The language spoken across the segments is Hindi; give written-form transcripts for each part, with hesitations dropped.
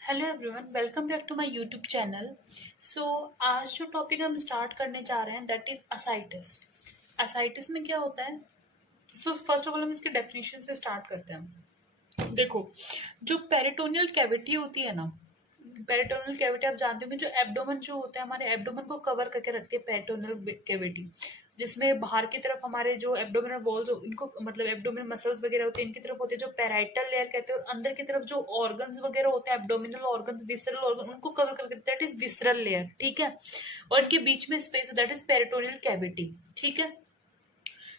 Hello everyone, welcome back to my YouTube channel. So आज जो टॉपिक हम स्टार्ट करने जा रहे हैं दैट इज असाइटिस। असाइटिस में क्या होता है? सो फर्स्ट ऑफ ऑल हम इसके डेफिनेशन से स्टार्ट करते हैं। देखो, जो पेरिटोनियल कैविटी होती है ना, पेरिटोनियल कैविटी आप जानते होंगे, जो एब्डोमेन जो होता है हमारे एब्डोमेन को कवर करके रखती है पेरिटोनियल कैविटी, जिसमें बाहर की तरफ हमारे जो एब्डोमिनल वॉल्स इनको मतलब एब्डोमिनल मसल्स वगैरह होते हैं, इनकी तरफ होते हैं जो पेराइटल लेयर कहते हैं, और अंदर की तरफ जो ऑर्गन्स वगैरह होते हैं एब्डोमिनल ऑर्गन्स, विसरल ऑर्गन, उनको कवर करके दैट इज विसरल लेयर। ठीक है, और इनके बीच में space that is peritoneal cavity. ठीक है,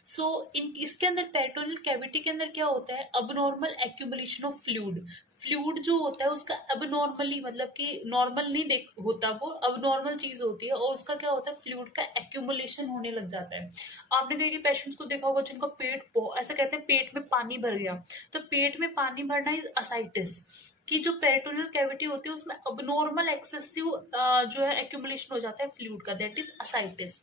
सो इन इसके अंदर पेरिटोनियल कैविटी के अंदर क्या होता है? Abnormal accumulation of fluid. Fluid जो होता है उसका अबनॉर्मली मतलब कि नॉर्मल नहीं देख होता, वो अबनॉर्मल चीज होती है, और उसका क्या होता है? फ्लूइड का एक्यूमुलेशन होने लग जाता है। आपने कई पेशेंट्स को देखा होगा जिनका पेट ऐसा कहते हैं पेट में पानी भर गया, तो पेट में पानी भरना इज असाइटिस। कि जो पेरिटोनियल कैविटी होती है उसमें अबनॉर्मल एक्सेसिव जो है एक्यूमुलेशन हो जाता है फ्लूइड का, दैट इज असाइटिस।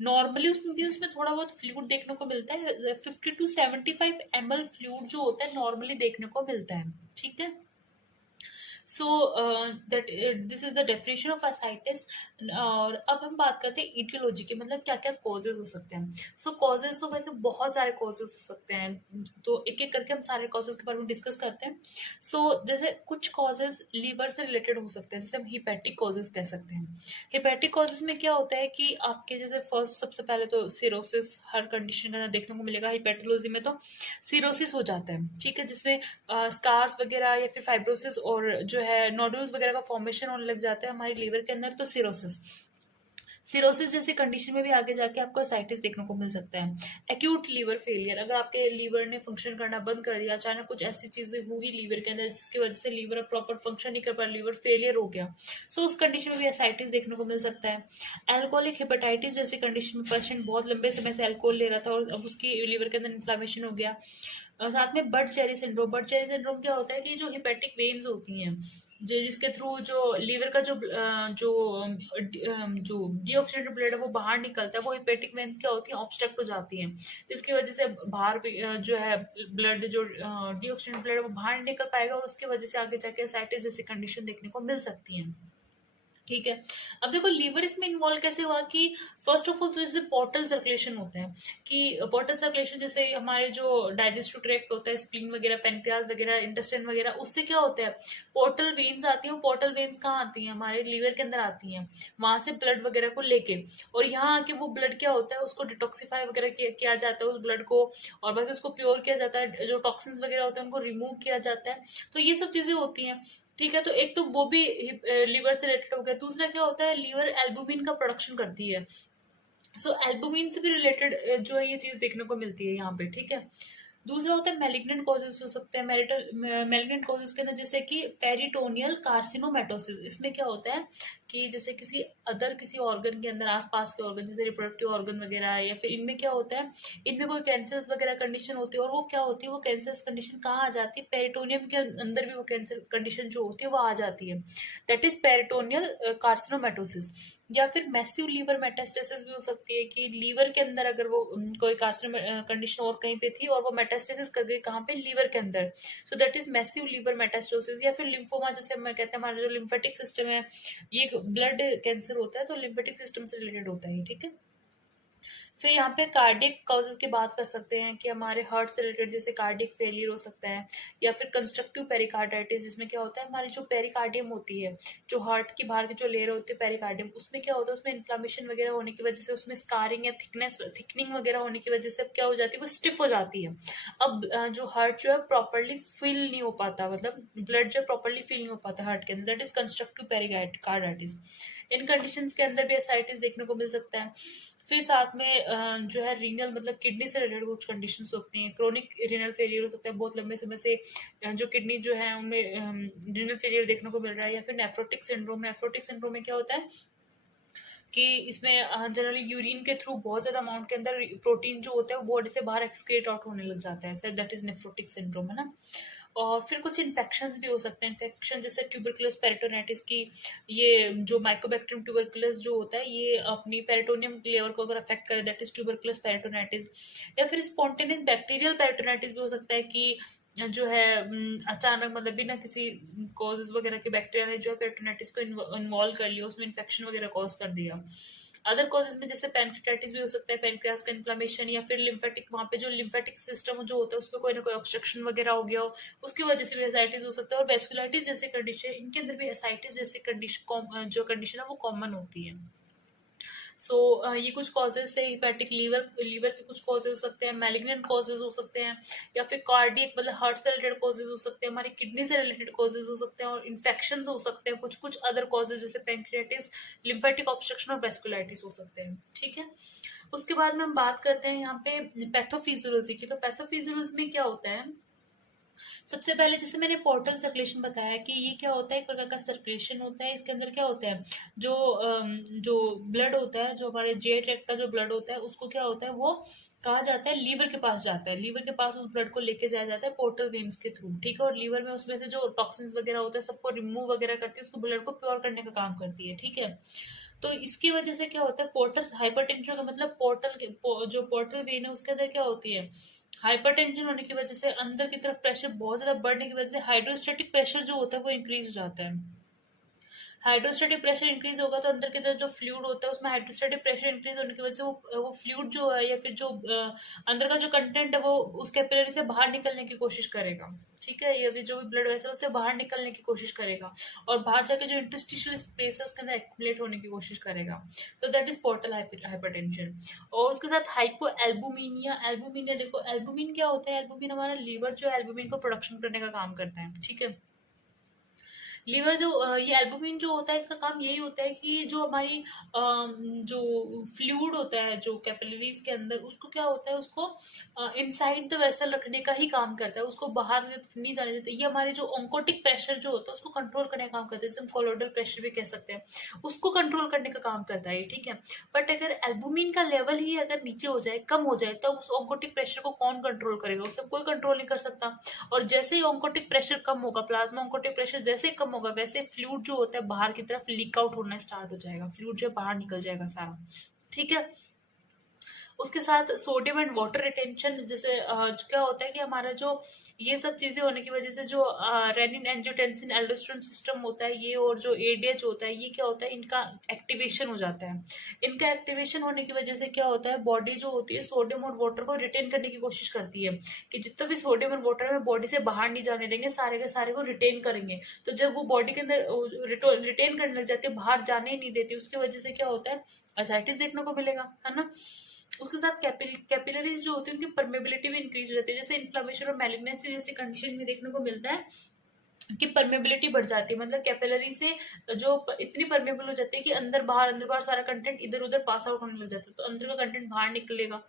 नॉर्मली उसमें भी उसमें थोड़ा बहुत फ्लूइड देखने को मिलता है, 50 to 75 ml फ्लूइड जो होता है नॉर्मली देखने को मिलता है। ठीक है, so that this is the definition of ascites. और अब हम बात करते हैं इटियोलॉजी की, मतलब क्या क्या कॉजेज हो सकते हैं। सो कॉजेज तो वैसे बहुत सारे कॉजेज हो सकते हैं, तो एक एक करके हम सारे कॉजेज के बारे में डिस्कस करते हैं। जैसे कुछ कॉजेज लीवर से रिलेटेड हो सकते हैं, जैसे हम हिपैटिक कॉजेज कह सकते हैं। हिपैटिक कॉजेज में क्या होता है कि आपके जैसे फर्स्ट सबसे पहले तो सिरोसिस हर कंडीशन के अंदर देखने को मिलेगा। हिपैटोलॉजी में तो सिरोसिस हो जाता है, ठीक है, जिसमें स्कार्स वगैरह या फिर फाइब्रोसिस और जो है नोडुल्स वगैरह का फॉर्मेशन होने लग जाता है हमारी लीवर के अंदर, तो सिरोसिस। सिरोसिस जैसी कंडीशन में भी आगे जाके आपको असाइटिस देखने को मिल सकता है। एक्यूट लीवर फेलियर, अगर आपके लीवर ने फंक्शन करना बंद कर दिया, अचानक कुछ ऐसी चीजें हुई लीवर के अंदर जिसकी वजह से लीवर प्रॉपर फंक्शन नहीं कर पा, लीवर फेलियर हो गया, सो उस कंडीशन में भी असाइटिस देखने को मिल सकता है। एल्कोहलिक हेपेटाइटिस जैसी कंडीशन में पेशेंट बहुत लंबे समय से अल्कोहल ले रहा था और अब उसकी लीवर के अंदर इन्फ्लामेशन हो गया। साथ में bird cherry syndrome. Bird cherry syndrome क्या होता है कि जो हिपेटिक वेन्स होती हैं, जो जिसके थ्रू जो लीवर का जो डीऑक्सीडेटेड ब्लड है वो बाहर निकलता है, वो हिपेटिक वेन्स क्या होती है? ऑब्स्ट्रक्ट हो जाती हैं, जिसकी वजह से बाहर जो है ब्लड जो डीऑक्सीडेटेड ब्लड है वो बाहर नहीं निकल पाएगा, और उसकी वजह से आगे जाके एसाइटिस जैसी कंडीशन देखने को मिल सकती है। ठीक है, अब देखो लीवर इसमें इन्वॉल्व कैसे हुआ कि फर्स्ट ऑफ ऑल तो जैसे पोर्टल सर्कुलेशन होते हैं, कि पोर्टल सर्कुलेशन जैसे हमारे जो डाइजेस्टिव ट्रैक्ट होता है, स्प्लीन वगैरह, पेनक्रियाज वगैरह, इंटेस्टाइन वगैरह, उससे क्या होता है? पोर्टल वेन्स आती हैं। पोर्टल वेन्स कहाँ आती हैं? हमारे लीवर के अंदर आती हैं, वहां से ब्लड वगैरह को लेके, और यहाँ आके वो ब्लड क्या होता है? उसको डिटॉक्सिफाई वगैरह किया जाता है उस ब्लड को, और बाकी उसको प्योर किया जाता है, जो टॉक्सिन्स वगैरह होते हैं उनको रिमूव किया जाता है। तो ये सब चीजें होती हैं। ठीक है, तो एक तो वो भी लीवर से रिलेटेड हो गया। दूसरा क्या होता है? लीवर एल्बुमिन का प्रोडक्शन करती है, सो एल्बुमिन से भी रिलेटेड जो है ये चीज देखने को मिलती है यहाँ पे। ठीक है, दूसरा होता है मेलिग्नेंट कॉजेज हो सकते हैं। मेलिग्नेंट कॉजेज के अंदर जैसे कि पेरिटोनियल कार्सिनोमेटोसिस। इसमें क्या होता है कि जैसे किसी ऑर्गन के अंदर, आसपास के ऑर्गन जैसे रिप्रोडक्टिव ऑर्गन वगैरह, या फिर इनमें क्या होता है, इनमें कोई कैंसर्स वगैरह कंडीशन होती है, और वो क्या होती है? वो कैंसर्स कंडीशन कहाँ आ जाती है? पेरिटोनियम के अंदर भी वो कैंसर कंडीशन जो होती है वो आ जाती है, दैट इज पेरिटोनियल कार्सिनोमेटोसिस। या फिर मैसिव लीवर मेटास्टेसिस भी हो सकती है, कि लीवर के अंदर अगर वो कोई कार्सिनो कंडीशन और कहीं पे थी और वो मेटास्टेसिस कर गई कहाँ पे? लीवर के अंदर, so that is massive liver metastasis. या फिर लिम्फोमा, जैसे हम कहते हैं हमारा जो लिम्फेटिक सिस्टम है, ये ब्लड कैंसर होता है, तो लिम्फेटिक सिस्टम से रिलेटेड होता है। ठीक है, फिर यहाँ पे कार्डियक कॉजेज की बात कर सकते हैं, कि हमारे हार्ट से रिलेटेड जैसे कार्डियक फेलियर हो सकता है, या फिर कंस्ट्रक्टिव पेरिकार्डाइटिस, जिसमें क्या होता है हमारी जो पेरिकार्डियम होती है, जो हार्ट की बाहर की जो लेयर होती है पेरिकार्डियम, उसमें क्या होता है? उसमें इन्फ्लामेशन वगैरह होने की वजह से उसमें स्कारिंग या थिकनिंग वगैरह होने की वजह से अब क्या हो जाती है? वो स्टिफ हो जाती है। अब जो हार्ट जो है प्रॉपरली फिल नहीं हो पाता, मतलब ब्लड जो प्रॉपरली फिल नहीं हो पाता हार्ट के अंदर, that is constructive pericarditis. In conditions के अंदर भी एसाइटिस देखने को मिल सकता है। फिर साथ में जो है रीनल मतलब किडनी से रिलेटेड कुछ कंडीशंस होती हैं। क्रोनिक रीनल फेलियर हो सकता है, बहुत लंबे समय से जो किडनी जो है उनमें रीनल फेलियर देखने को मिल रहा है। या फिर नेफ्रोटिक सिंड्रोम। नेफ्रोटिक सिंड्रोम में क्या होता है कि इसमें जनरली यूरिन के थ्रू बहुत ज्यादा अमाउंट के अंदर प्रोटीन जो होता है वो बॉडी से बाहर एक्सक्रीट आउट होने लग जाता है, दैट इज नेफ्रोटिक सिंड्रोम, है ना। और फिर कुछ इन्फेक्शंस भी हो सकते हैं। इन्फेक्शन जैसे ट्यूबरकुलस पेरिटोनाइटिस की, ये जो माइकोबैक्टीरियम ट्यूबरकुलस जो होता है ये अपनी पेरिटोनियम लेवल को अगर अफेक्ट करे, दैट इज ट्यूबरकुलस पेरिटोनाइटिस। या फिर स्पॉन्टेनियस बैक्टीरियल पेरिटोनाइटिस भी हो सकता है, कि जो है अचानक मतलब बिना किसी कॉजेज वगैरह के बैक्टीरिया ने जो है पेरिटोनाइटिस को इन्वॉल्व कर लिया, उसमें इन्फेक्शन वगैरह कॉज कर दिया। अदर कॉजेज में जैसे पैनक्रियाटाइटिस भी हो सकता है, पैनक्रियास का इन्फ्लेमेशन, या फिर लिम्फेटिक, वहाँ पे जो लिम्फेटिक सिस्टम जो होता है उसमें कोई ना कोई ऑब्स्ट्रक्शन वगैरह हो गया हो, उसकी वजह से भी एसाइटिस हो सकता है। और वेस्कुलाइटिस जैसे कंडीशन, इनके अंदर भी एसाइटिस जैसे कंडीशन जो कंडीशन है वो कॉमन होती है। सो ये कुछ कॉजेज थे हिपैटिक लीवर, लीवर के कुछ कॉजेज हो सकते हैं, मैलिग्नेंट कॉजेज हो सकते हैं, या फिर कार्डियक मतलब हार्ट से रिलेटेड कॉजेज हो सकते हैं, हमारी किडनी से रिलेटेड कॉजेज हो सकते हैं, और इन्फेक्शन हो सकते हैं, कुछ कुछ अदर कॉजेज जैसे पैंक्रियाटिस, लिम्फेटिक ऑब्स्ट्रक्शन और वेस्कुलाइटिस हो सकते हैं। ठीक है, उसके बाद में हम बात करते हैं यहाँ पे पैथोफिजियोलॉजी की। तो पैथोफिजियोलॉजी में क्या होता है, सबसे पहले जैसे मैंने पोर्टल सर्कुलेशन बताया कि ये क्या होता है, एक प्रकार का सर्कुलेशन होता है। इसके अंदर क्या होता है, जो ब्लड होता है, जो हमारे जे ट्रैक्ट का जो ब्लड होता है उसको क्या होता है, वो कहा जाता है लीवर के पास जाता है, लीवर के पास उस ब्लड को लेके जाया जाता है पोर्टल वेन्स के थ्रू। ठीक है, और लीवर में उसमें से जो टॉक्सिन्स वगैरह होते हैं सबको रिमूव वगैरह करती है, उसको ब्लड को प्योर करने का काम करती है। ठीक है, तो इसकी वजह से क्या होता है, पोर्टल हाइपरटेंशन का मतलब जो पोर्टल वेन है उसके अंदर क्या होती है, हाइपरटेंशन होने की वजह से अंदर की तरफ प्रेशर बहुत ज्यादा बढ़ने की वजह से हाइड्रोस्टेटिक प्रेशर जो होता है वो इंक्रीज हो जाता है। हाइड्रोस्टेटिक प्रेशर इंक्रीज होगा तो अंदर के अंदर जो फ्लूइड होता है उसमें हाइड्रोस्टेटिक प्रेशर इंक्रीज होने की वजह से वो फ्लूइड जो है या फिर जो अंदर का जो कंटेंट है वो उस कैपिलरी से बाहर निकलने की कोशिश करेगा। ठीक है, ये भी जो भी ब्लड वेसल उससे बाहर निकलने की कोशिश करेगा, और बाहर जाके जो इंटरस्टिशियल स्पेस है उसके अंदर एक्यूमुलेट होने की कोशिश करेगा। तो दैट इज पोर्टल हाइपरटेंशन। और उसके साथ हाइपो एल्बुमिनिया। एल्बुमिनिया देखो, एल्बुमिन क्या होता है, एल्बुमिन हमारा लीवर जो है एल्बुमिन को प्रोडक्शन करने का काम करता है। ठीक है, लीवर जो ये एल्बुमिन जो होता है इसका काम यही होता है कि जो हमारी जो फ्लूइड होता है जो कैपिलरीज के अंदर, उसको क्या होता है, उसको इनसाइड द वेसल रखने का ही काम करता है, उसको बाहर नहीं जाने देता। ये हमारे जो ऑन्कोटिक प्रेशर जो होता है उसको कंट्रोल करने का काम करता है, जैसे हम कोलोइडल प्रेशर भी कह सकते हैं, उसको कंट्रोल करने का काम करता है। ठीक है, बट अगर एल्बुमिन का लेवल ही अगर नीचे हो जाए, कम हो जाए, तो उस ऑन्कोटिक प्रेशर को कौन कंट्रोल करेगा, उसे कोई कंट्रोल नहीं कर सकता। और जैसे ही ऑन्कोटिक प्रेशर कम होगा, प्लाज्मा ऑन्कोटिक प्रेशर जैसे ही कम होगा, वैसे फ्लूइड जो होता है बाहर की तरफ लीक आउट होना स्टार्ट हो जाएगा, फ्लूइड जो बाहर निकल जाएगा सारा। ठीक है, उसके साथ सोडियम एंड वाटर रिटेंशन, जैसे क्या होता है कि हमारा जो ये सब चीजें होने की वजह से जो रेनिन एंजियोटेंसिन एल्डोस्टेरोन सिस्टम होता है ये, और जो एडीएच होता है ये क्या होता है, इनका एक्टिवेशन हो जाता है। इनका एक्टिवेशन होने की वजह से क्या होता है, बॉडी जो होती है सोडियम और वाटर को रिटेन करने की कोशिश करती है, कि जितना भी सोडियम और वाटर है बॉडी से बाहर नहीं जाने देंगे, सारे के सारे को रिटेन करेंगे। तो जब वो बॉडी के अंदर रिटेन करने लग जाती है, बाहर जाने ही नहीं देती, उसकी वजह से क्या होता है, एसाइटिस देखने को मिलेगा, है ना। उसके साथ कैपिलरीज जो होती है उनकी परमेबिलिटी भी इंक्रीज हो जाती है, जैसे इन्फ्लेमेशन और मैलिग्नेंसी जैसे कंडीशन में देखने को मिलता है कि परमेबिलिटी बढ़ जाती है, मतलब कैपिलरी से जो इतनी परमेबल हो जाती है कि अंदर बाहर सारा कंटेंट इधर उधर पास आउट होने लग जाता है, तो अंदर का कंटेंट बाहर निकलेगा।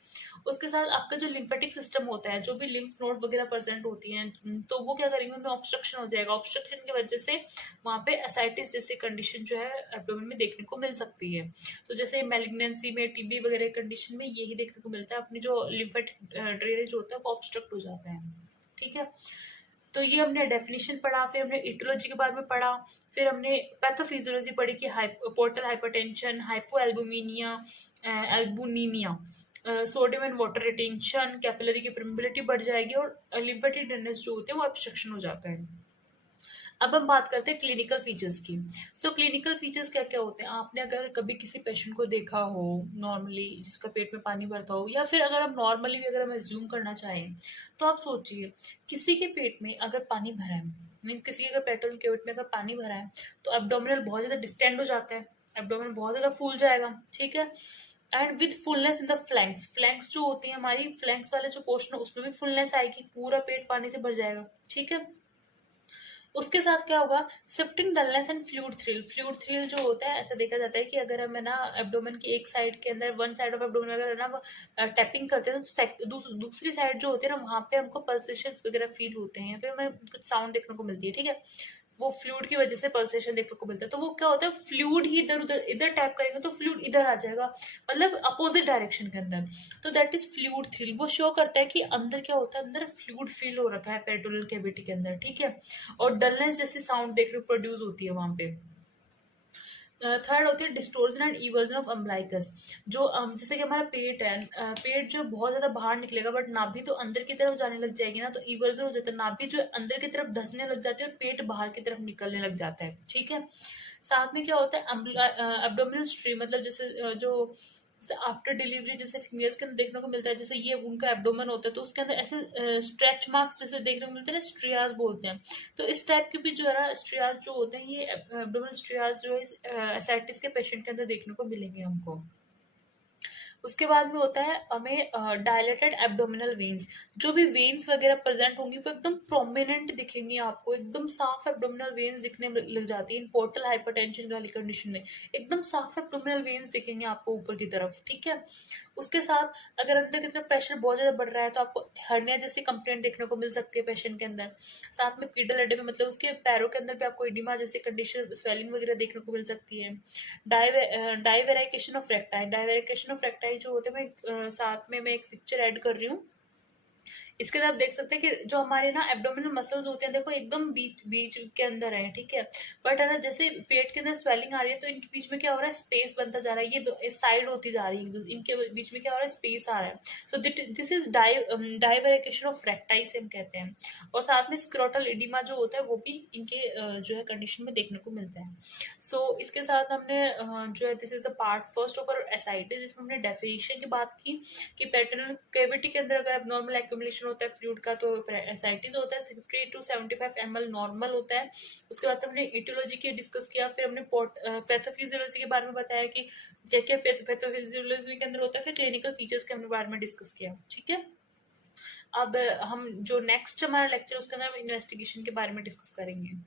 उसके साथ आपका जो लिम्फेटिक सिस्टम होता है, जो भी लिम्फ नोड वगैरह प्रेजेंट होती हैं, तो वो क्या करेंगे, उनमें ऑब्स्ट्रक्शन हो जाएगा, ऑब्स्ट्रक्शन की वजह से वहाँ पे एसाइटिस जैसी कंडीशन जो है एब्डोमेन में देखने को मिल सकती है। तो जैसे मैलिग्नेंसी में, टीबी वगैरह कंडीशन में यही देखने को मिलता है, अपनी जो लिम्फेटिक ड्रेनेज होता है वो ऑब्स्ट्रक्ट हो जाता है। ठीक है, तो ये हमने डेफिनेशन पढ़ा, फिर हमने इटियोलॉजी के बारे में पढ़ा, फिर हमने पैथोफिजियोलॉजी पढ़ी कि portal hypertension, hypoalbuminemia, albuminemia, sodium and water retention, capillary की परमेबिलिटी बढ़ जाएगी, और लिम्फेटिक ड्रेनेज जो होते हैं वो ऑब्स्ट्रक्शन हो जाता है। अब हम बात करते हैं क्लिनिकल फीचर्स की। सो क्लिनिकल फीचर्स क्या क्या होते हैं, आपने अगर कभी किसी पेशेंट को देखा हो नॉर्मली जिसका पेट में पानी भरता हो, या फिर अगर हम नॉर्मली भी अगर हम एज्यूम करना चाहें, तो आप सोचिए किसी के पेट में अगर पानी भरा है, मीन किसी के अगर पेट में अगर पानी भरा है, तो एब्डोमिनल बहुत ज्यादा डिस्टेंड हो जाता है, एब्डोमिनल बहुत ज्यादा फूल जाएगा। ठीक है, and with fullness in the flanks, flanks जो होती है हमारी, फ्लैंक्स वाले जो पोर्शन है उसमें भी फुलनेस आएगी, पूरा पेट पानी से भर जाएगा। ठीक है, उसके साथ क्या होगा, shifting dullness and fluid thrill. Fluid thrill जो होता है, ऐसा देखा जाता है कि अगर हम है ना एब्डोमेन की एक साइड के अंदर, वन साइड ऑफ एब्डोमेन अगर है ना टैपिंग करते हैं, तो दूसरी साइड जो होती है ना वहाँ पे हमको पल्सेशन वगैरह फील होते हैं, या फिर हमें कुछ साउंड देखने को मिलती है। ठीक है, वो फ्लूइड की वजह से पल्सेशन देखने को मिलता है, तो वो क्या होता है, फ्लूइड ही इधर टैप करेंगे तो फ्लूइड इधर आ जाएगा, मतलब अपोजिट डायरेक्शन के अंदर। तो दैट इज फ्लूइड थ्रिल, वो शो करता है कि अंदर क्या होता है, अंदर फ्लूइड फील हो रखा है पेरिटोनल कैविटी के अंदर। ठीक है, और डलनेस जैसी साउंड देखने को प्रोड्यूस होती है वहां पे। थर्ड होती है distortion and eversion of umbilicus. जो जैसे कि हमारा पेट है, पेट जो बहुत ज्यादा बाहर निकलेगा बट नाभि तो अंदर की तरफ जाने लग जाएगी ना, तो इवर्जन हो जाता है, नाभि जो अंदर की तरफ धंसने लग जाती है और पेट बाहर की तरफ निकलने लग जाता है। ठीक है। साथ में क्या होता है, एब्डोमिनल स्ट्रीम, मतलब जैसे जो आफ्टर डिलीवरी जैसे फीमेल्स के अंदर देखने को मिलता है, जैसे ये उनका एब्डोमेन होता है तो उसके अंदर ऐसे स्ट्रेच मार्क्स जैसे देखने को मिलते हैं ना, स्ट्रियाज बोलते हैं। तो इस टाइप के भी जो है ना स्ट्रियाज जो होते हैं, ये एब्डोमिनल स्ट्रियाज जो है एसाइटिस के पेशेंट के अंदर देखने को मिलेंगे हमको। उसके बाद में होता है हमें डायलेटेड एब्डोमिनल वेन्स। जो भी वेन्स वगैरह प्रेजेंट होंगी वो एकदम प्रोमिनेंट दिखेंगी आपको, एकदम साफ एब्डोमिनल वेन्स दिखने लग जाती है इन पोर्टल हाइपरटेंशन वाली कंडीशन में। एकदम साफ एब्डोमिनल वेन्स दिखेंगे आपको ऊपर की तरफ। ठीक है। उसके साथ अगर अंदर की तरफ प्रेशर बहुत ज्यादा बढ़ रहा है तो आपको हर्निया जैसी कंप्लेंट देखने को मिल सकती है पेशेंट के अंदर। साथ में पीडल एडेमा, मतलब उसके पैरों के अंदर भी आपको एडिमा जैसी कंडीशन, स्वेलिंग वगैरह देखने को मिल सकती है। डाइवेराइकेशन ऑफ रेक्टाई, डाइवेराइकेशन ऑफ रेक्टाई जो होते हैं, मैं साथ में मैं एक पिक्चर ऐड कर रही हूँ। इसके साथ आप देख सकते हैं कि जो हमारे ना एब्डोमिनल मसल्स होते हैं, देखो एकदम बीच बीच के अंदर है। ठीक है। बट है ना, जैसे पेट के अंदर स्वेलिंग आ रही है तो इनके बीच में क्या हो रहा है, स्पेस बनता जा रहा है, ये साइड होती जा रही है, इनके बीच में क्या हो रहा है, स्पेस आ रहा है। So this is divarication of recti से हम कहते हैं। और साथ में स्क्रोटल एडिमा जो होता है वो भी इनके जो है कंडीशन में देखने को मिलता है। सो इसके साथ हमने जो है this is the part first of our ascites, जिसमें हमने डेफिनेशन की बात की कि पेटर्नल कैविटी के अंदर अगर नॉर्मल एक्यूमुलेशन होता है फ्लूइड का तो एसाइटिस होता है, 50 to 75 ml नॉर्मल होता है। उसके बाद हमने इटियोलॉजी की डिस्कस किया, फिर हमने पैथोफिजियोलॉजी के बारे में बताया कि क्या क्या पैथोफिजियोलॉजी के अंदर होता है, फिर क्लिनिकल फीचर्स के हमने बारे में डिस्कस किया। ठीक है। अब हम जो नेक्स्ट हमारा लेक्चर उसके अंदर हम इन्वेस्टिगेशन के बारे में डिस्कस करेंगे।